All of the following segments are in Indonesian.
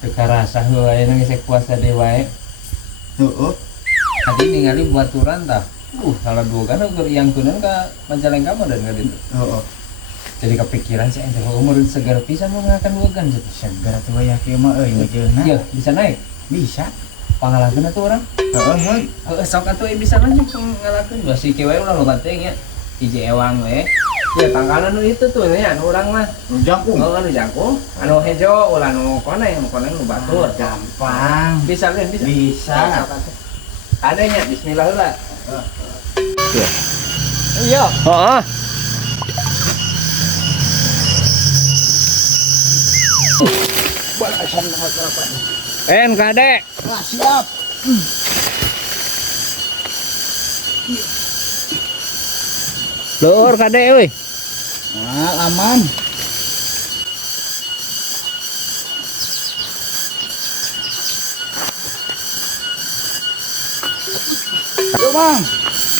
teka rasa heula aya geus puasa deui wae. Heeh. Tadi ningali baturan tah. Salah dua kan keur iangkeun ka Majalengka mah dan ngaditu. Heeh. Jadi kepikiran sih ente umur segar pisan mau ngakan wagan jadi Segar tuh aya kieu mah euy ngeujeunna. iya bisa naik Bisa. pangalakeun atuh urang Heeh. sok atuh bisa lanjut ngalakeun dua si kieu ulah loba teh nya hiji ewang we ya tangkalan nu itu tuh nya anu urang mah Jangkung. anu jangkung anu hejo ulah nu koneng nu batur Gampang. bisa kan bisa Bisa. Sok atuh. Ada nya bismillah heula Tuh. iya heeh NKD Wah, siap. Luhur KD euy. Nah, aman. Yuk, Bang.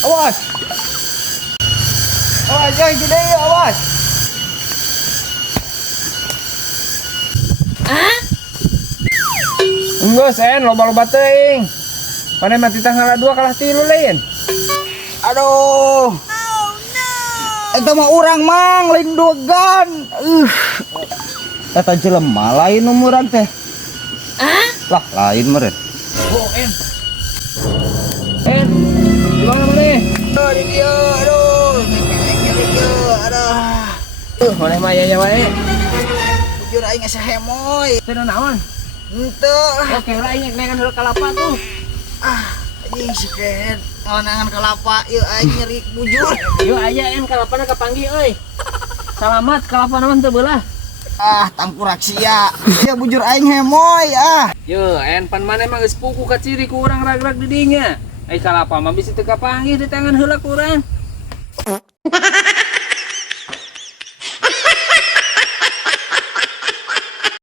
Awas. Awas, jangan gede ya, awas. Enggak sen loba-loba teuing. Pane mati tanggal 2 kalah 3 lain. Aduh. Eta mah urang mang lain dogan. Eta jelema lain umuran teh. Lah, lain meureun. Oh, En. Di mana mana? Aduh, di dia. Aduh. Nyeri dia. Aduh. Mana mah ya wae. Bujur aing asa hemoy. Teu naon? Henteu. Oke, lah inget nengan heula kalapa tuh. Anjing si Ken. Ngelanangan kelapa, yuk aing nyeri bujur. Yuk aya En kalapana kapanggih euy. Selamat kalapana mah teu beulah. Tampurak sia. Ya bujur aing hemoy. Yeuh, En pan maneh mah geus puku ka ciri ku urang rag-rag di dinya. Ai kalapa mah bisa teu kapanggih di tangan heula ku urang.